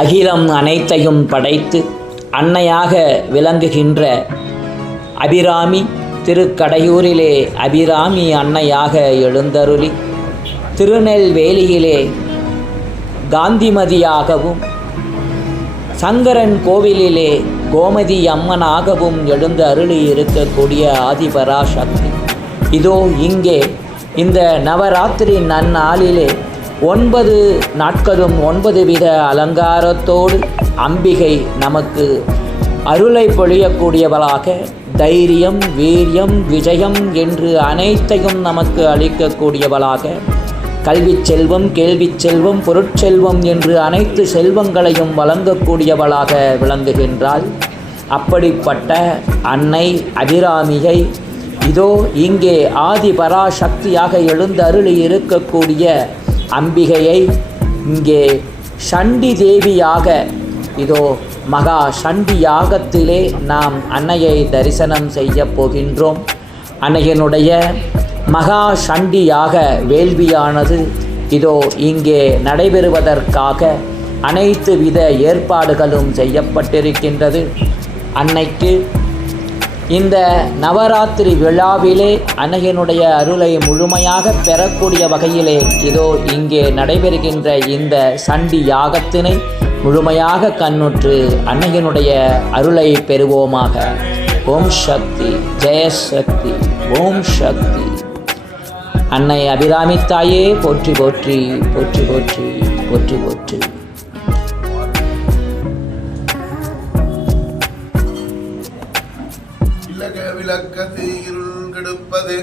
அகிலம் அனைத்தையும் படைத்து அன்னையாக விளங்குகின்ற அபிராமி திருக்கடையூரிலே அபிராமி அன்னையாக எழுந்தருளி, திருநெல்வேலியிலே காந்திமதியாகவும், சங்கரன் கோவிலிலே கோமதி அம்மனாகவும் எழுந்து அருளி இருக்கக்கூடிய ஆதிபராசக்தி இதோ இங்கே இந்த நவராத்திரி நன்னாளிலே 9 நாட்களும் 9 வித அலங்காரத்தோடு அம்பிகை நமக்கு அருளை பொழியக்கூடியவளாக தைரியம், வீரியம், விஜயம் என்று அனைத்தையும் நமக்கு அளிக்கக்கூடியவளாக, கல்வி செல்வம், கேள்வி செல்வம், பொருட்செல்வம் என்று அனைத்து செல்வங்களையும் வழங்கக்கூடியவளாக விளங்குகின்றாள். அப்படிப்பட்ட அன்னை அபிராமியை இதோ இங்கே ஆதி பராசக்தியாக எழுந்து அருளி இருக்கக்கூடிய அம்பிகையை இங்கே சண்டி தேவியாக இதோ மகா சண்டி யாகத்திலே நாம் அன்னையை தரிசனம் செய்ய போகின்றோம். அன்னையினுடைய மகா சண்டியாக வேள்வியானது இதோ இங்கே நடைபெறுவதற்காக அனைத்து வித ஏற்பாடுகளும் செய்யப்பட்டிருக்கின்றது. அன்னைக்கு இந்த நவராத்திரி விழாவிலே அன்னையினுடைய அருளை முழுமையாக பெறக்கூடிய வகையிலே இதோ இங்கே நடைபெறுகின்ற இந்த சண்டி யாகத்தினை முழுமையாக கண்ணுற்று அன்னையினுடைய அருளை பெறுவோமாக. ஓம் சக்தி, ஜெயசக்தி, ஓம் சக்தி. அன்னை அபிராமி தாயே போற்றி போற்றி, போற்றி போற்றி, போற்றி போற்றி. விளக்கது இருள் கெடுப்பது,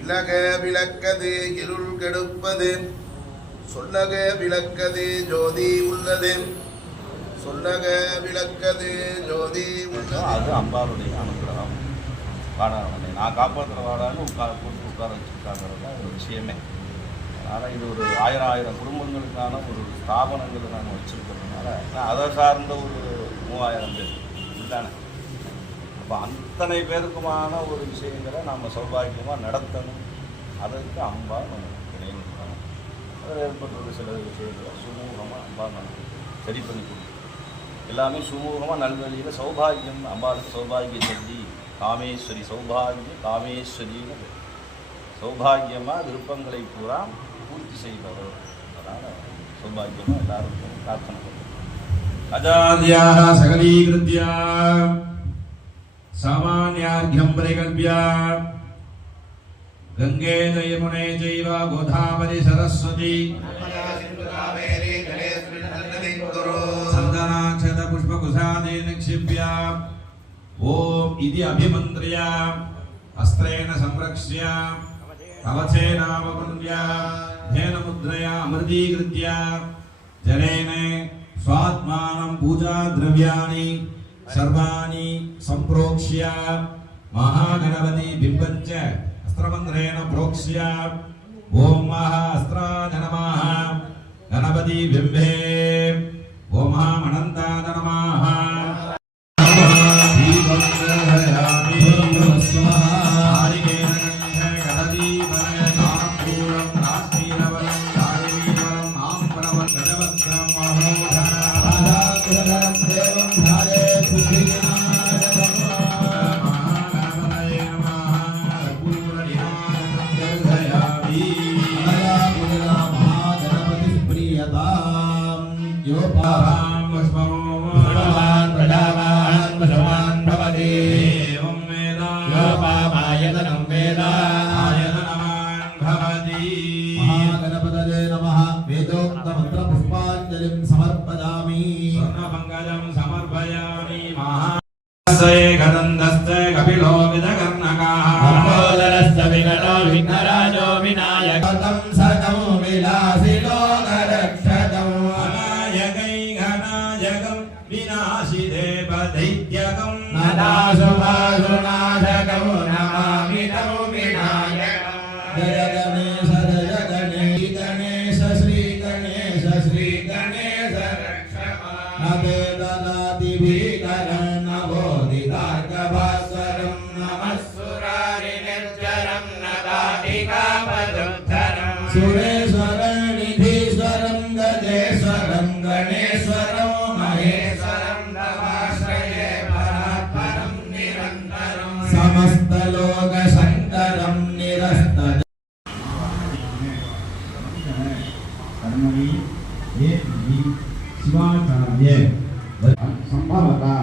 இலக விளக்கது இருள் கெடுப்பது, சொல்லக விளக்கது ஜோதி உள்ளது, சொல்லக விளக்கது ஜோதி உள்ளது. அது அம்பாளுடைய அனுகிரகம். வாடாமனை நான் காப்பாற்றுற வாடான்னு உட்கார வச்சுருக்காங்கிறது ஒரு விஷயமே. அதனால் இது ஒரு 1000 குடும்பங்களுக்கான ஒரு ஸ்தாபனங்களை நாங்கள் வச்சுருக்கிறதுனால அதை சார்ந்த ஒரு 3000 பேர் இதுதானே. அப்போ அத்தனை பேருக்குமான ஒரு விஷயங்களை நம்ம சௌபாகியமாக நடத்தணும். அதற்கு அம்பாள் நமக்கு இணையணும். அதில் ஏற்பட்டுள்ள சில விஷயங்களை சுமூகமாக அம்பாள் நமக்கு சரி பண்ணி கொடுக்கும். எல்லாமே சுமூகமாக நல்வழியில் சௌபாகியம். அம்பாளுக்கு சௌபாகிய சக்தி காமேஸ்வரி, சௌபாகிய காமேஸ்வரின்னு சௌபாகியமாக விருப்பங்களை பூரா பூர்த்தி செய்பவர். அதனால் சௌபாகியமாக எல்லாருக்கும் பிரார்த்தனை பண்ணுறோம். அஜாத்யாக சகலீகிருத்யா சாமான்யார்க்யம் பரிகல்ப்யா கங்கே யமுனே சைவ கோதாவரி சரஸ்வதி சந்தனாக்ஷத புஷ்பகுசாதே நிக்ஷிப்ய ஓம் இதி அபிமந்திரிய அஸ்த்ரேண சம்ரக்ஷ்ய கவசேனாவகுண்ய தேனமுத்ரயா அமிர்தீகிருத்ய ஜலேன ஸ்வாத்மானம் பூஜா திரவ்யாணி சர்வாணி சம்ப்ரோக்ஷ்ய மகாகணபதி பிம்பஞ்ச அஸ்திரமந்திரேண புரோக்ஷ்ய ஓம் மகா அஸ்த்ராய நமः கணபதி பிம்பே ஓம் அனந்தாய நமः. सुरेश्वरं निधीश्वरं गजेश्वरं गणेश्वरं येति शिवाचार्ये संभवता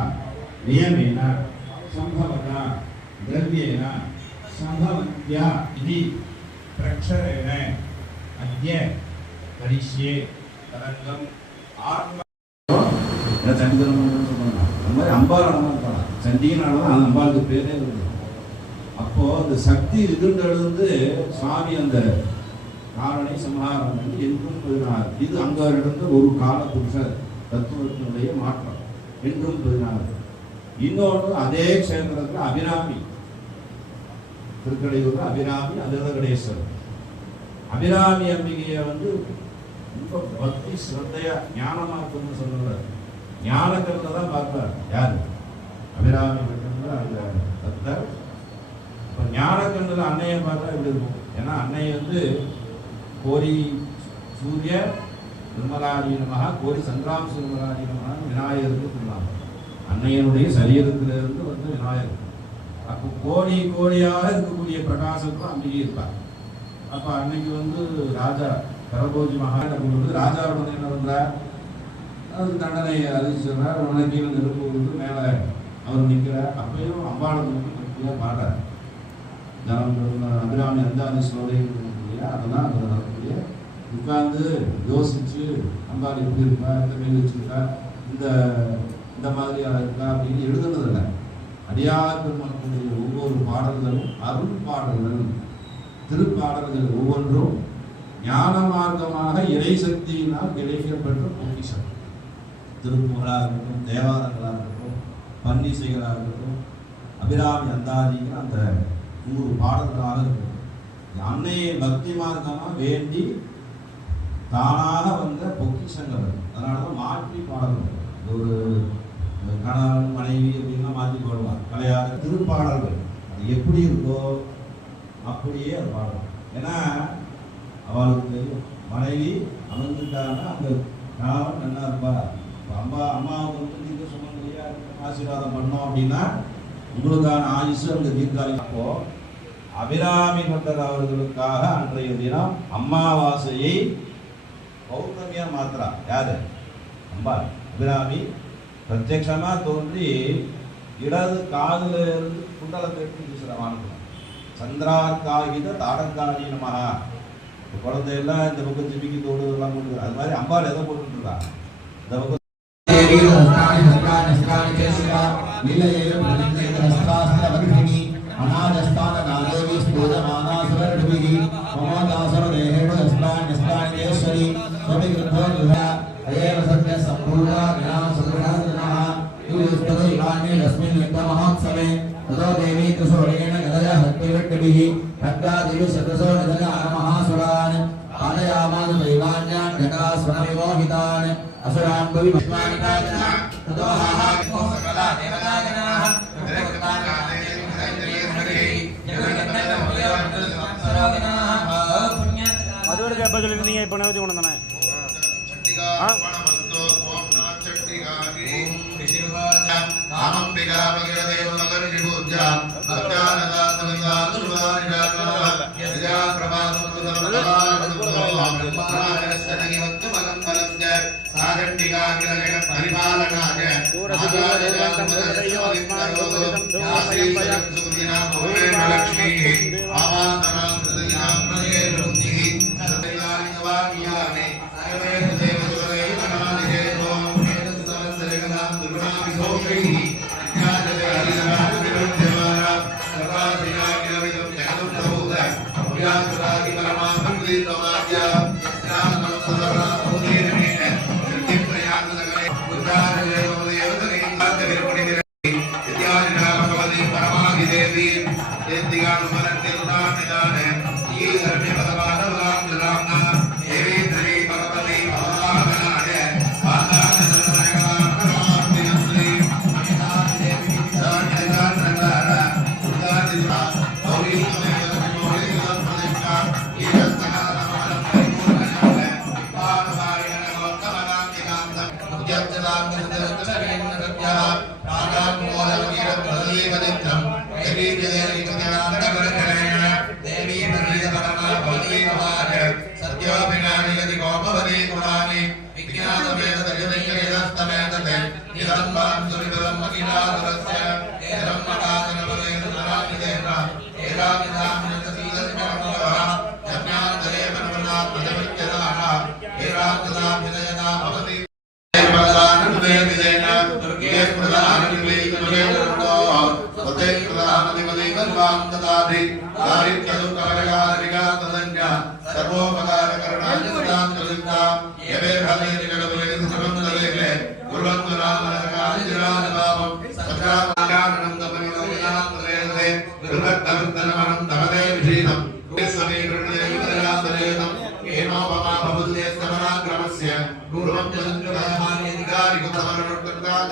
नियमेन संभवता द्रव्येन संभवत्या इति प्रक्षरेण अद्य करिष्ये तरङ्गम् आत्मा அந்த மாதிரி அம்பாள் நடனம் சண்டிகனால தான் அம்பாளுக்கு பேரே இருந்தது. அப்போ அந்த சக்தி இருந்தது சுவாமி அந்த காரணை சம்ஹாரம் பண்ணி என்றும் 14. இது அங்க நடந்த ஒரு கால புருஷ தத்துவத்தினுடைய மாற்றம். என்றும் 14. இன்னொன்று அதே கஷேத்திரத்தில் அபிராமி திருக்கடையூர் அபிராமி அதிரகடேஸ்வரர் அபிராமி அம்பிகையை ரொம்ப பக்தி ஸ்ரத்தையா ஞானமா இருக்குன்னு சொல்லுவார். ஞானக்கல்ல தான் பார்ப்பார் யாரு அபிராமி அந்த பக்தர். இப்போ ஞானக்கல்ல அன்னையை பார்த்தா இப்படி இருக்கும். ஏன்னா அன்னை கோரி சூரிய நிர்மலாதி நமகா கோரி சந்திராம்ச நிர்மலாதி நமகா விநாயகருக்கு சொன்னாங்க. அன்னையனுடைய சரீரத்திலிருந்து விநாயகர். அப்போ கோடி கோடியாக இருக்கக்கூடிய பிரகாசத்தில் அம்பிகை இருப்பார். அப்போ அன்னைக்கு ராஜா கரபோஜி மகாராஜா ராஜாவுடன் என்ன பண்றார், அது தண்டனை அறிவிச்சார். உனக்கு நெருப்பு மேலே அவர் நிற்கிறார். அப்பயும் அம்பாளுக்கு பாடுறார். அபிராமி அந்தாதி ஸ்லோகை அதெல்லாம் அதில் நடக்கக்கூடிய உட்கார்ந்து யோசிச்சு அம்பாள் எப்படி இருக்கா, இந்த மேல் வச்சிருக்கா, இந்த மாதிரியா இருக்கா அப்படின்னு எழுதுனதில்லை. அடியார் பெருமக்களுடைய ஒவ்வொரு பாடல்களும் அருள் பாடல்கள், திருப்பாடல்கள் ஒவ்வொன்றும் ஞான மார்க்கமாக இறை சக்தியினால் கிடைக்கப்பட்ட பொக்கிஷம். திருப்புகளாக இருக்கட்டும், தேவாரங்களாக இருக்கட்டும், பன்னிசைகளாக இருக்கட்டும், அபிராமி அந்தாதிகள் அந்த 100 பாடல்களாக இருக்கும். அன்னையை பக்தி மார்க்கமாக வேண்டி தானாக வந்த பொக்கிஷங்கள். அதனால தான் மாற்றி பாடல்கள். ஒரு கணவன் மனைவி அப்படின்னா மாற்றி பாடுவார். கலையாக திருப்பாடல்கள் அது எப்படி இருக்கோ அப்படியே அது பாடலாம். ஏன்னா அவளுக்கு தெரியும் மனைவி அமர்ந்துட்டாங்கன்னா அந்த கணவன் நல்லா இருப்பா. அம்மாவுக்கு தீர்க்க சுமங்கலியா ஆசீர்வாதம் பண்ணோம் அப்படின்னா உங்களுக்கான ஆயுசு அந்த தீர்க்காயுசு. அப்போ அபிராமி பட்டர் அவர்களுக்காக அன்றைய தினம் அமாவாசையை பௌர்ணமியா மாத்திரா. யாரு? அம்பாள். அபிராமி பிரத்யட்சமா தோன்றி இடது காதுல இருந்து குண்டலத்தை எடுத்து வீசுறவான்னு சந்திரார்காகித தாடங்காடி நமகா. குழந்தையெல்லாம் இந்த பக்கம் ஜிமிக்கி தோடு எல்லாம் போட்டு அது மாதிரி அம்பாள் எதை போட்டுருக்கா இந்த பக்கம் असुरान् भवि विश्वानिकाजनः ततोहाः सकला देवताजनाः அதுவரைக்கும் எப்போ சொல்லியிருந்தீங்க? இப்போ நவதி கொண்டு தானே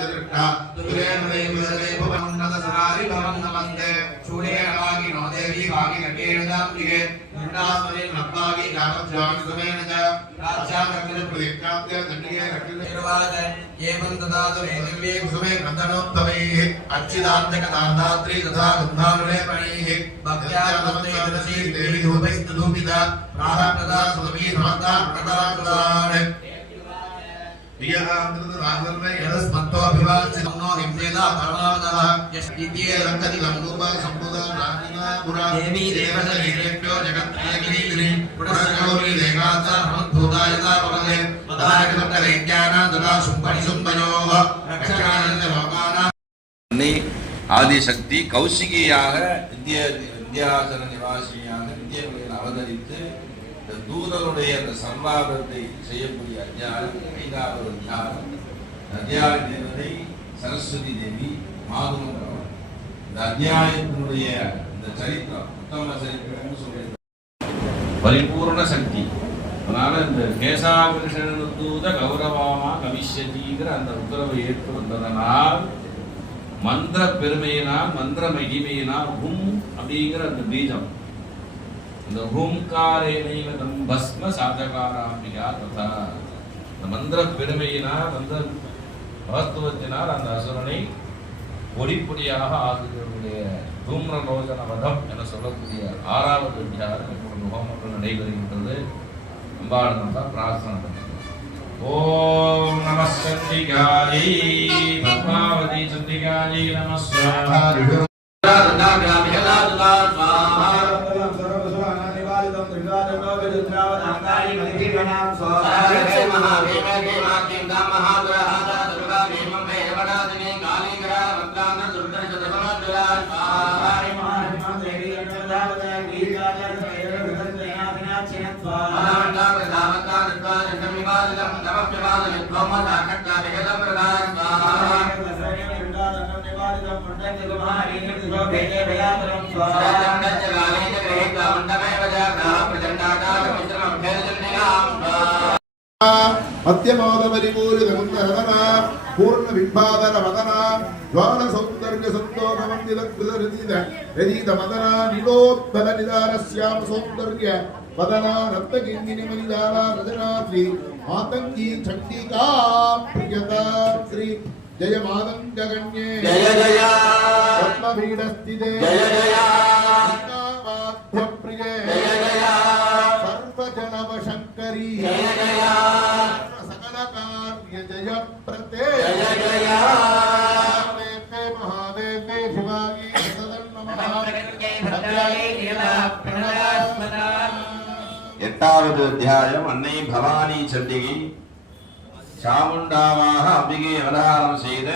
திருஷ்டா துரேணதே விததே புவன்னத சராரி பவன் நமஸ்தே சூரேண வாகினோ தேவி வாகி கட்டேணதாம்பிகே நிர்ணாஸ்மரே நப்பாகி காமத்யாமி சுமேனஜ ராஜ்யாகர்மித பிரதிக்ஞாப்ய தண்டியே கட்டிலேவாத ஏவம் ததாது ஏதிவ்யே குசுமே கந்தனோத்தமைः அச்சிதாந்தகதாந்தாத்ரி ததா குந்தானுலே பணிः பக்த்யா நமஸ்தே ததசி தேவி தூபைஸ்து தூபிதா ராஹப்ரதா சுதமீ சமந்தா பிரதாத்ராணே வியகாந்திரத ராஜர்வே யதஸ்மத்தோ அபிவாசிதம்னோ நிம்சேதா தர்மாவதः யஷ்டித்யே ரங்கதி லங்கூபா சம்புதா ராஜினா புரா தேவி தேவத ஏகேப்யோ ஜகத்ரேகிரி புரஸ்கௌரி தேகாசா நமத்பூதாயதா பவதே மதாயகமட்ட வைத்யானா ததா சும்பணி சும்பயோः ரக்ஷகானந்த லோகானா அன்னை ஆதிசக்தி கௌசிகியாக வித்யாசன நிவாசியாக வித்யகளில் அவதரித்து இந்த தூதருடைய அந்த சம்வாதத்தை செய்யக்கூடிய அத்தியாயம் 5வது அத்தியாயம். அத்தியாய தேவதை சரஸ்வதி தேவி மாதுமன்றவர். இந்த அத்தியாயத்தினுடைய இந்த சரித்திரம் உத்தம சரித்திரம்னு சொல்றது பரிபூர்ண சக்தி. அதனால இந்த கேசாகிருஷ்ணன் தூத கௌரவமா கவிஷ்யதிங்கிற அந்த உத்தரவை ஏற்று வந்ததனால் மந்திர பெருமையினால் மந்திர மகிமையினால் ஹும் அப்படிங்கிற அந்த பீஜம் இந்த ஹூம்காரேனைவ தம் பஸ்ம சாதகாராம்பிகா ததா இந்த மந்திர பெருமையினால் மந்திர மகத்துவத்தினால் அந்த அசுரனை பொடிப்பொடியாக ஆகுதலுடைய தூம்ரலோசன வதம் என சொல்லக்கூடிய 6வது அத்தியாயம் இப்பொழுது ஹோமங்கள் நடைபெறுகின்றது. அம்பாள் தான் பிரார்த்தனை பண்ணுறோம். ஓம் நம சந்திகாயை பத்மாவதி சந்திகாயை நமஸ்காரம். மத்தியமாதபரிபூரிதமுந்தரதன பூர்ண விம்பாதர மதன ஜ்வால சௌந்தர்ய சந்தோக மந்திர கிருதரித ரதீத மதன நிலோத்பல நிதாரஸ்யாம சௌந்தர்ய வதன ரத்னகிங்கினி மணிதாரா ரஜனாத்ரி ஆதங்கி சண்டிகா பிரியதா ஸ்ரீ ஜய மாதங்ககண்யே ஜய ஜய ரத்னபீடஸ்திதே ஜய ஜய நாமாத்ய பிரியே ஜய ஜய சர்வஜனவசங்கரி ஜய ஜய சகல கார்ய ஜய பிரதே ஜய ஜய தேவே மகாதேவே சிவாயி சதன் நமः சத்யாயை நீலா பிரணயாஸ்மதாம். 8வது அத்தியாயம். அன்னை பவானி சண்டிகை சாமுண்டாவாக அம்பிகை அவதாரம் செய்த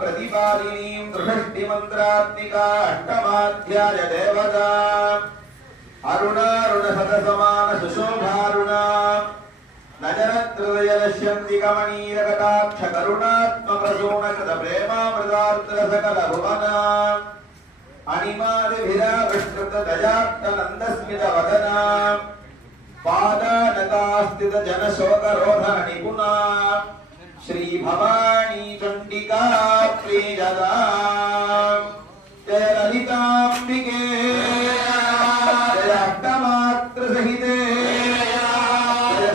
प्रतिपादिनीं दृष्टिमन्त्रात्मिका अष्टमाध्याय देवता अरुणारुणशतसमान सुशोभारुणा नजरत्रयलक्ष्यन्ति कमनीयकटाक्ष करुणात्मप्रसूनकृत प्रेमामृतार्द्रसकलभुवना अणिमादिभिराविष्कृत दयाट्टनन्दस्मितवदना पादानकास्थित जनशोकरोधन निपुणा श्री भवानी चंडिका प्रियदा जय ललितांबिके जय अष्टमात्र सहिते जय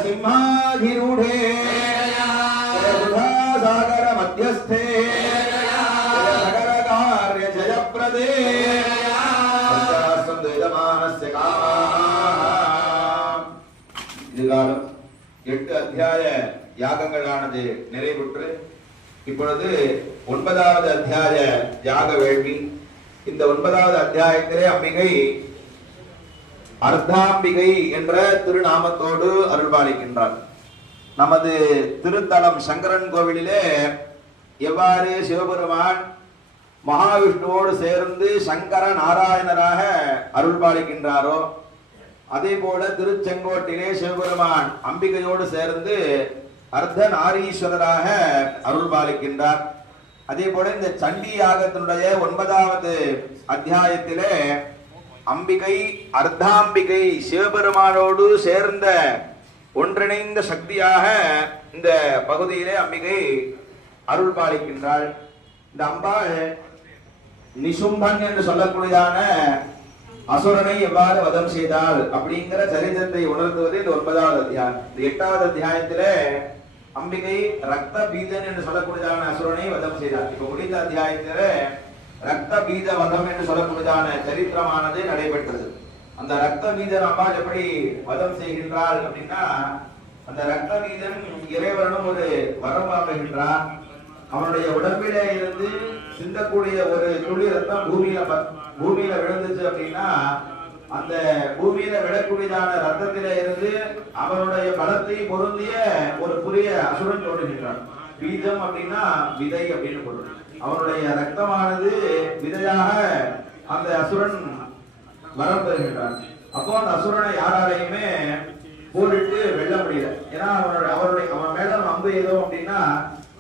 இதுகாலம் 8 அத்தியாய யாகங்களானது நிறைவுற்று இப்பொழுது 9வது அத்தியாய யாக வேள்வி. இந்த 9வது அத்தியாயத்திலே அம்பிகை அர்த்தாம்பிகை என்ற திருநாமத்தோடு அருள்பாலிக்கின்றார். நமது திருத்தலம் சங்கரன் கோவிலிலே எவ்வாறு சிவபெருமான் மகாவிஷ்ணுவோடு சேர்ந்து சங்கர நாராயணராக அருள்பாலிக்கின்றாரோ அதே போல திருச்செங்கோட்டிலே சிவபெருமான் அம்பிகையோடு சேர்ந்து அர்த்தநாரீஸ்வரராக அருள்பாலிக்கின்றார். அதே போல இந்த சண்டி யாகத்தினுடைய 9வது அத்தியாயத்திலே அம்பிகை அர்த்தாம்பிகை சிவபெருமானோடு சேர்ந்த ஒன்றிணைந்த சக்தியாக இந்த பகுதியிலே அம்பிகை அருள்பாலிக்கின்றாள். இந்த அம்பாள் நிசும்பன் என்று சொல்லக்கூடியதான அசுரனை எவ்வாறு வதம் செய்தால் அப்படிங்கிற சரித்திரத்தை உணர்த்துவது இந்த 9வது அத்தியாயம். இந்த 8வது அத்தியாயத்திலே அம்பிகை ரத்த பீஜன் என்று சொல்லக்கூடியதான அசுரனை வதம் செய்தார். இப்ப முடிந்த அத்தியாயத்திலே ரத்த பீஜ வதம் என்று சொல்லக்கூடியதான சரித்திரமானது நடைபெற்றது. அந்த ரத்த பீஜன் அம்பாள் எப்படி வதம் செய்கின்றாள் அப்படின்னா, அந்த ரத்த பீஜன் இறைவனும் ஒரு வரம் வாங்குகின்றார். அவனுடைய உடம்பிலே இருந்து சிந்தக்கூடிய ஒரு துளி ரத்தம் பூமியில விழுந்துச்சு அப்படின்னா அந்த பூமியில விழக்கூடியதான ரத்தத்தில இருந்து அவனுடைய பலத்தை பொருந்திய ஒரு புதிய அசுரன் தோன்றுகின்றான். பீஜம் அப்படின்னா விதை அப்படின்னு பொருள். அவனுடைய ரத்தமானது விதையாக அந்த அசுரன் வரம் பெறுகின்றான். அப்போ அந்த அசுரனை யாராலையுமே போரிட்டு வெல்ல முடியல. ஏன்னா அவன் மேல அம்பு ஏதோ அப்படின்னா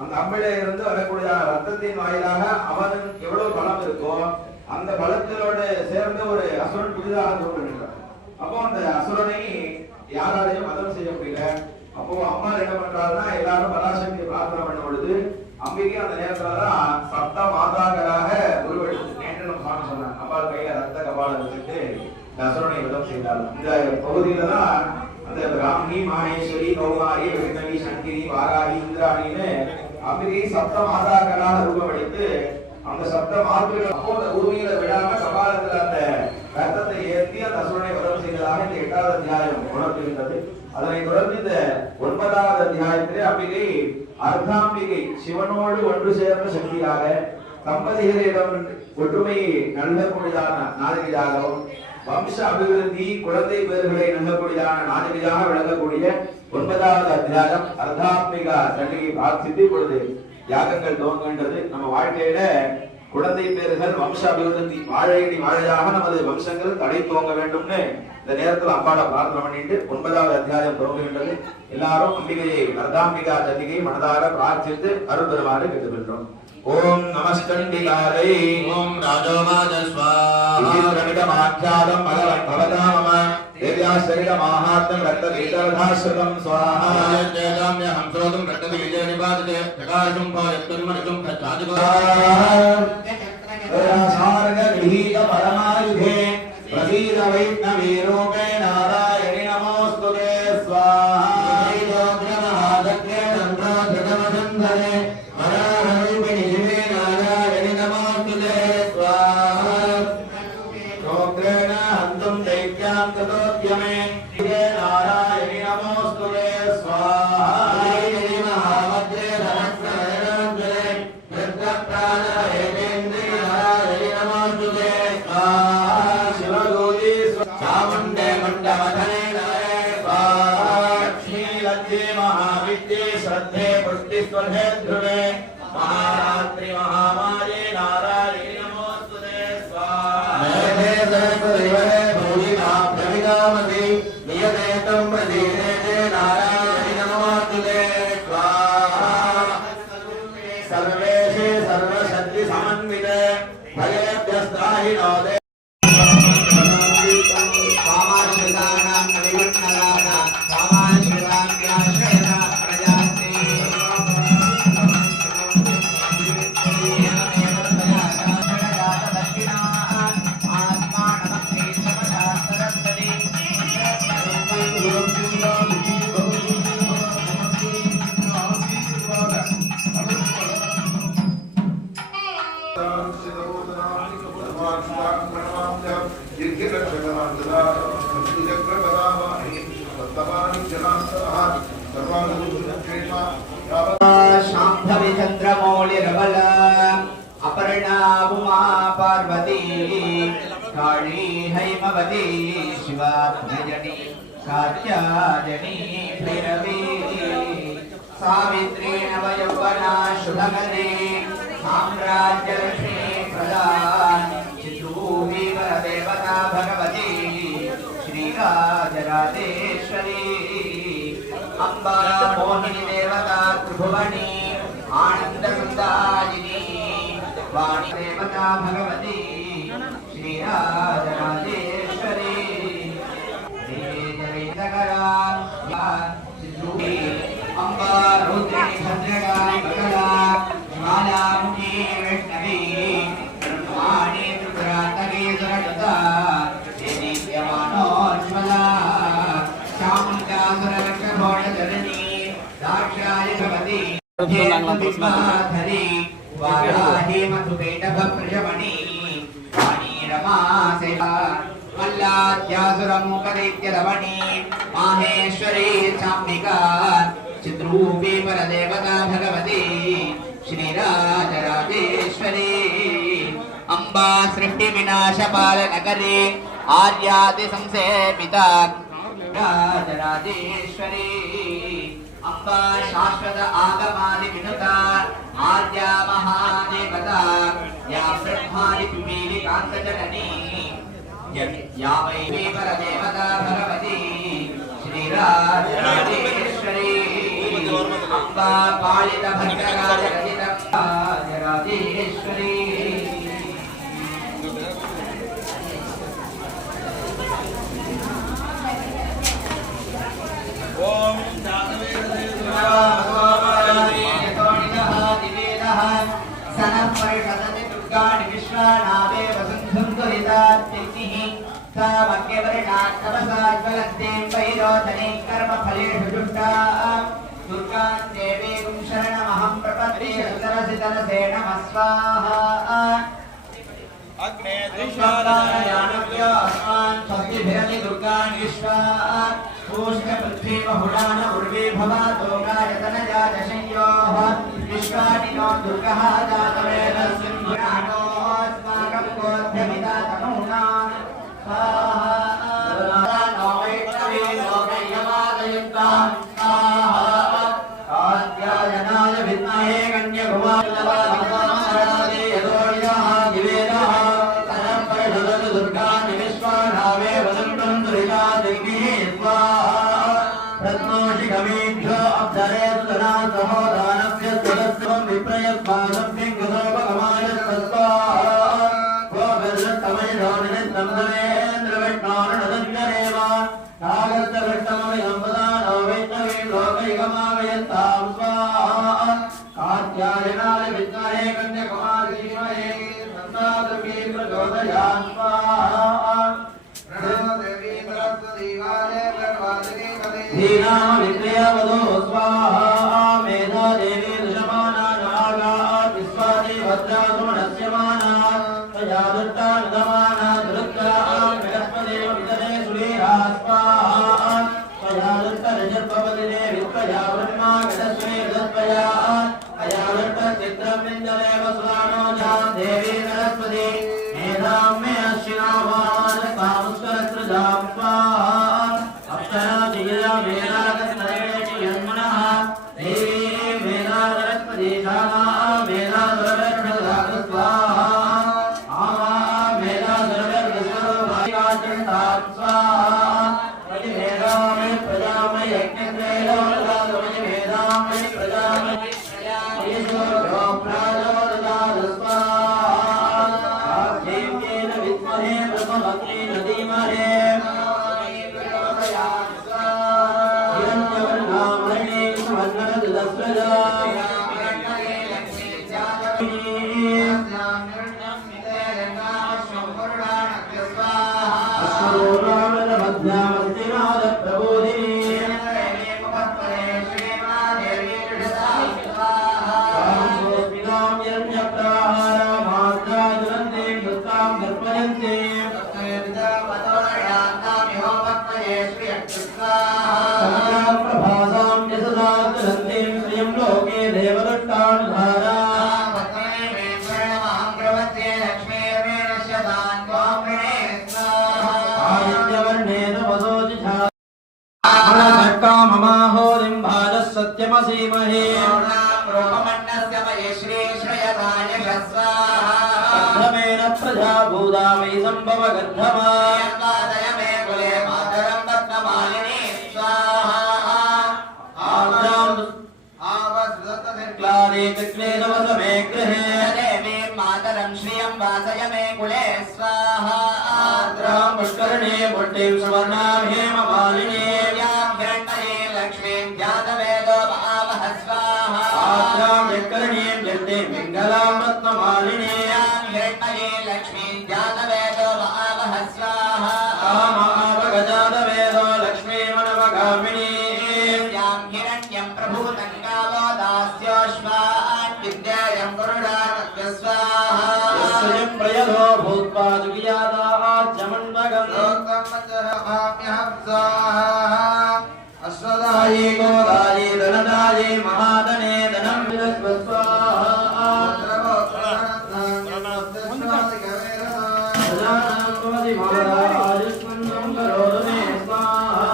அந்த அம்பிலே இருந்து வரக்கூடிய ரத்தத்தின் வாயிலாக அவன் எவ்வளவு பலம் இருக்கோ அந்த பலத்தோட சேர்ந்து ஒரு அசுரன் புதிதாக தோன்றுகின்றான். அப்போ அந்த அசுரனை யாராலையும் வதம் செய்ய முடியல. அப்போ அம்மா என்ன பண்றாருன்னா எல்லாரும் பராசக்தியை பிரார்த்தனை பண்ணும் பொழுது அம்பிகை அந்த நேரத்துலதான் சப்த மாதாக்களாக உருவெடுத்து நேற்று நம்ம சாமி சொன்னாங்க. அம்பாள் கையில ரத்த கபாலம் வச்சுட்டு இந்த அசுரனை வதம் செய்தார். இந்த பகுதியில தான் அந்த பிராமணி மாகேஸ்வரி கௌமாரி வைஷ்ணவி சங்கிரி வாராகி இந்திராணின்னு அம்பிகை சப்த மாதாக்களாக ரூபமளித்து அந்த சப்த மாதர்கள் அப்போ அந்த பூமியில விடாம கபாலத்துல அந்த ரத்தத்தை ஏற்றி அந்த அசுரனை வதம் செய்ததாக இந்த 8வது அத்தியாயம் உணர்த்துகின்றது. அதனை தொடர்ந்து இந்த 9வது அத்தியாயத்திலே அம்பிகை அர்த்தாம்பிகை சிவனோடு ஒன்று சேர்ந்த சக்தியாக தம்பதிகளிடம் ஒற்றுமையை நல்கக்கூடியதான நாயகியாகவும் வம்ச அபிவிருத்தி குழந்தை பேர்களை நல்கக்கூடியதான நாயகியாக விளங்கக்கூடிய 9வது அத்தியாயம் அர்த்தாம்பிகா சண்டிகை பிரார்த்தித்து இப்பொழுது யாகங்கள் துவங்குகின்றது. நம்ம வாழ்க்கையில குழந்தை பேர்கள் வம்ச அபிவிருத்தி வாழையடி வாழையாக நமது வம்சங்கள் தடை துவங்க வேண்டும்னு இந்த நேரத்தில் அம்பாளை பிரார்த்தனை பண்ணிட்டு 9வது அத்தியாயம் துவங்குகின்றது. எல்லாரும் அம்பிகையை அர்த்தாம்பிகா சண்டிகை மனதார பிரார்த்தித்து அருள் பெறுமாறு கேட்டுக்கொள்கிறோம். ஓம் நமஸ்கண்டிகாலை ஓம் ராஜோவாஜ ஸ்வாஹா விதித்ரமிதமாख्यातं பகவதாமம தேவ்யாஸ்தரிதமாஹாத்யம் ரக்தபீஜவதாஸ்ருதம் ஸ்வாஹா ஜெயகாம்யஹம் ஸ்ரோதும் ரக்தபீஜே நிபாததே பிரகாஷம் பாயத்மனுஜம் கச்சாதிபா சாரக விஹீத பரமாயுதே பிரசீத வைஷ்ணவே ரூபே நாராயணி நமோஸ்துதே ஸ்வாஹா மகாதக்யே தந்திரோதமசந்தரே மராரூபிணி சிவே நாராயணி நமோஸ்துதே ஸ்வாஹா ரோக்ரேண ஹந்தும் दैत्यां ततोऽप्यमे சிவே நாராயணி நமோஸ்துதே ஸ்வாஹா மகாவத்ரே தனஸ்ரேணாந்தரே நிர்தப்ராண ஏகேந்திரே நாராயணி நமோஸ்துதே ஸ்வாஹா சிவகோதி சாமுண்டே மண்டவதனே நரே ஸ்வாஹா லக்ஷ்மீ லக்ஷ்மீ மகாவித்யே ஸ்ரद्धே புஷ்டிஸ்வர்ஹே ध्रुवे महारात्रि महामाये नारायणी नमोस्तुते स्वाहा மேதே சரஸ்வதிவரே பூஜிதா பிரவிகாமதி நியதே தம் பிரதீரே நாராயணி நமோஸ்துதே ஸ்வாஹா सर्वेशे सर्वशक्ति समन्विते भयेभ्यस्त्राहि नोदे காமாஸ்ரிதானாம் கவிவன்னராணாம் காமாஸ்ரிதாம் யாஸ்ரயணா பிரஜாஸ்ரீ शांभवी चंद्रमौलिरबल अपर्णा उमा पार्वती काली हैमवती शिवा त्रिजनी कात्यायनी भैरवी सावित्री नवयौवना शुभकरे साम्राज्यलक्ष्मी प्रदान चित्रूपी वरदेवता भगवती श्रीराजराजेश्वरी अम्बा मोहिनी देवता त्रिभुवनी आनंद सुंदारिणी वाणी देवता भगवती श्रीराजराजेश्वरी अम्बा रुद्रिणी भद्रकाली मंगला ज्वालामुखी वैष्णवी ब्रह्माणी त्रिपुरातरी सुरगता देदीप्यमानोज्ज्वला चामुण्डा सुरलक्षभोजननी दाक्षायि भवती वाराही मधुपेटभप्रजमणि वाणी रमा सेवा मल्लाद्यासुरमुखदैत्यरमणि माहेश्वरी चाम्बिका चिद्रूपी परदेवता भगवती श्रीराजराजेश्वरी अम्बा सृष्टिविनाशपालनकरी आर्यादि संसेविता राजराजेश्वरी अम्बा शाश्वत आगमादि विनुता आद्या महादेवता या ब्रह्मादि पिपीलि कांतजननी या वै परदेवता भगवती श्रीराजराजेश्वरी अम्बा पालित भद्रराजरचित राजराजेश्वरी ओम सनपरिषदति दुर्गाणि विश्वानावे वसुन्धुं दुरितात्यग्निः तामग्निवर्णात्तपसाज्वलन्तीं वैरोचने कर्मफलेषु जुष्टा दुर्गां देवीं शरणमहं प्रपद्ये सरसितरसे नमः स्वाहा अग्ने विश्वानायानव्यो अस्मान् स्वस्तिभिरति दुर्गाणि विश्वा पूष्णपृथ्वी बहुलान उर्वी भवातो गायतनजा दशयोः विश्वानि नो दुर्गः जातवेद सिंहुराणो अस्माकं गोध्यमिदा तनूना स्वाहा नो वैष्णवे लोकयमादयुक्तां स्वाहा आद्यायनाय विद्महे कन्यकुमारवदे यदोर्यः दिवेदः तनपरिषदति दुर्गाणि विश्वानावे वदन्तं दुरितादिग्निः स्वाहा रत्नोषिकमेभ्यो अब्धरे सुधना सहोदानस्य सुदस्वं विप्रयस्मादभ्यं गतोपगमाय स्वाहा गोविर्दत्तमयिनो निनिद्धं दवेन्द्रविष्णोर्नदन्यरेव नागस्तविष्टमयं वदानो वैष्णवीं लोकैकमावयन्तां स्वाहा कात्यायनाय विद्महे कन्यकुमारी धीमहि तन्नादपि प्रचोदयात् स्वाहा प्रणवदेवी सरस्वती वाले प्रवादिनी पदे धीनाम विद्यावदो स्वाहा मेधा देवी दशमाना नागा विश्वानि भद्रा सुमनस्य माना तया दुष्टा विदमाना दुरुत्रा बृहस्पतिव विदने सुरीरा स्वाहा तया दुष्टा रजर्पवदिने विद्वया ब्रह्मा गदस्वे गदस्वया तया दुष्टा चित्रं विन्दने वसुदानो जां देवी सरस्वती मेधां मे अश्विना वानस्तामुस्करत्रजां स्वाहा अप्सरा दिव्या मेधागस्तरेषि यन्मनः देवी मेधा सरस्वती शाला मेधा सरस्वती स्वाहा आमा मेधा सरस्वती स्वाहा प्रतिमेधामि प्रजामि यज्ञत्रयोददातमि मेधामि प्रजामि ईश्वरो प्राजोददातु स्वाहा देव्येन विद्महे ब्रह्मवक्त्रेण धीमहि हिरण्यवर्णामणि सुवर्णरजतस्रजा प्रभासां यशसा मनसक्काममाहोरिं भाजः सत्यमसीमहे रूपमण्डस्य मये श्री श्रयताय स्वाहा गर्धमेन प्रजा भूता वै सम्भव गर्धमा पादय मे कुले मातरं रत्नमालिनी स्वाहा क्लादे चक्रेणवस मे गृहे देवी मातरं श्रियं वासय मे कुले स्वाहा आद्रां पुष्करणे पुष्टिं सुवर्णां हेममालिनीं हिरण्मये लक्ष्मीं ज्ञातवेदो महावह स्वाहा आद्रां यत्करणीं जट्टिं पिङ्गलां रत्नमालिनीं हिरण्मये लक्ष्मीं ज्ञातवेदो महावह स्वाहा कामावगजातवेदो लक्ष्मीमनवगामिनीं यां हिरण्यं प्रभूतं कालो दास्योश्वान् विद्यायं पुरुषार्थस्य स्वाहा स्वयं प्रयतो भूत्वा दुर्यादाच्यमण्डगम् अश्वदायी गोदायी धनदायी महाधने धनं विदस्वस्वाहा आयुष्मन्नं करोतु मे स्वाहा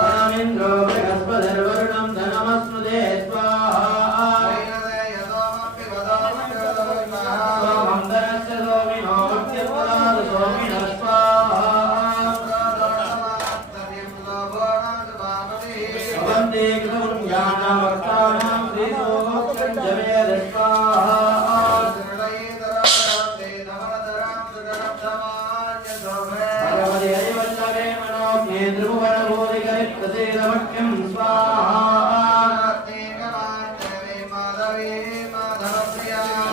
धनमिन्द्रो बृहस्पतिर्वरुणं धनमस्मदे स्वाहा सोमं धनस्य सोमिनो भक्त्यपदात् सोमिनः स्वाहा भवन्ते कृतं ज्ञानवक्तानां श्रीसोमोक्षञ्जवेद स्वाहा भगवते हरिवल्लभे मनोज्ञे त्रिभुवनभूतिकरिप्रसेदमख्यं स्वाहा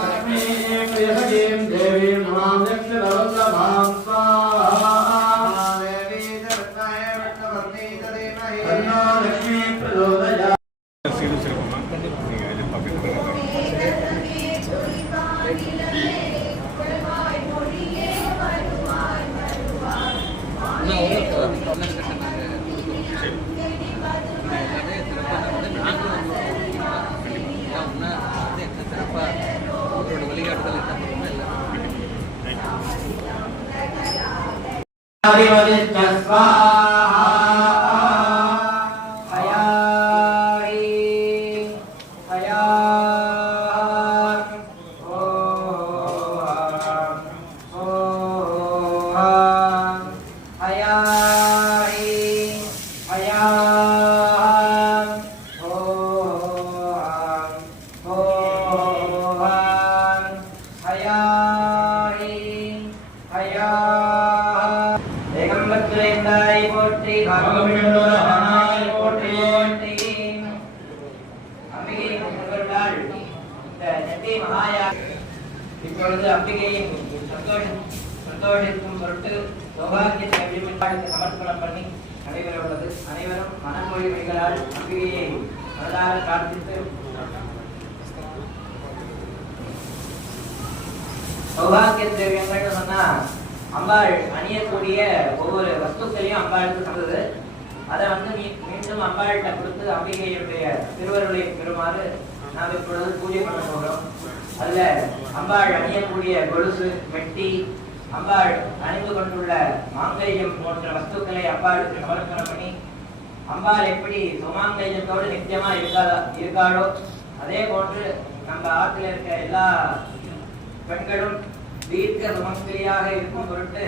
लक्ष्मीं प्रियसखीं देवीं मां दक्षिणवल्लभां स्वाहा तन्नो लक्ष्मी प्रचोदयात् हरिवदित्य स्वाहा हयारी हया हयारी हया हयारी हया ஏகம்பத்ரேந்தாய் போற்றி பாகமிழந்தோராய் போற்றி அம்பிகை உங்களால் இந்த நெட்டி மகாயா இப்பொழுது அம்பிகையின் சந்தோஷிக்கும் பொருட்டு சௌபாகியத்தை அபிமன்யாளுக்கு சமர்ப்பணம் பண்ணி நடைபெற உள்ளது. அனைவரும் மனமொழி வழிகளால் அம்பிகையை மனதார பிரார்த்தித்து சௌபாகிய திரவியங்கள் சொன்னா அம்பாள் அணியக்கூடிய ஒவ்வொரு வஸ்துக்களையும் அம்பாளுக்கு தந்தது. அதை மீண்டும் அம்பாள்கிட்ட கொடுத்து அம்பிகையுடைய திருவருளை பெறுமாறு நாம் இப்பொழுது பூஜை பண்ண போகிறோம். அதுல அம்பாள் அணியக்கூடிய கொலுசு, மெட்டி, அம்பாள் அணிந்து கொண்டுள்ள மாங்கல்யம் போன்ற வஸ்துக்களை அம்பாளுக்கு சமர்ப்பணம் பண்ணி அம்பாள் எப்படி சுமாங்கல்யத்தோடு நித்தியமா இருக்காளோ அதே போன்று நம்ம ஆற்றில் இருக்க எல்லா பெண்களும் தீர்க்க சுமங்கலியாக இருக்கும் பொருட்டு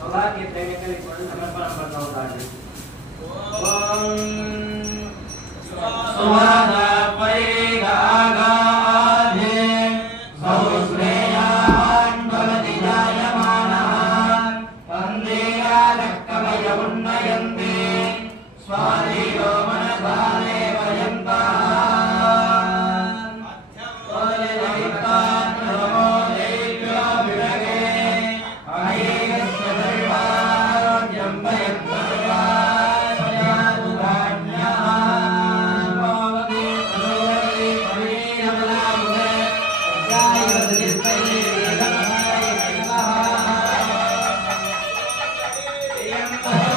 சௌபாகிய திரவியங்கள் இப்பொழுது சமர்ப்பணம் பண்ணுவார்கள். Thank you.